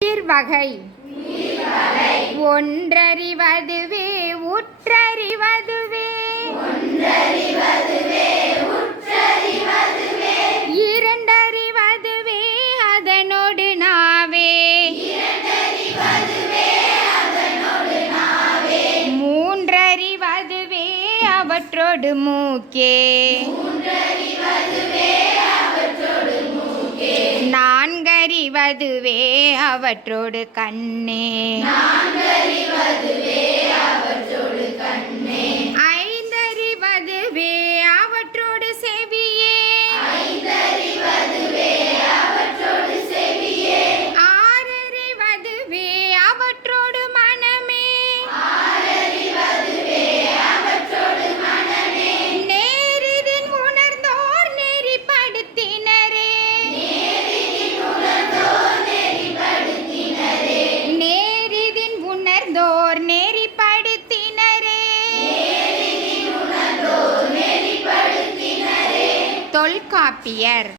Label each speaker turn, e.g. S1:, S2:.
S1: வகை ஒன்றறிவதுவே உற்றறிவதுவே. இரண்டறிவதுவே அதனோடு நாவே. மூன்றறிவதுவே அவற்றோடு மூக்கே. அறிவதுவே அவற்றோடு கண்ணே. உணர்ந்தோர் நெறிப்படுத்தினரே தொல்காப்பியர்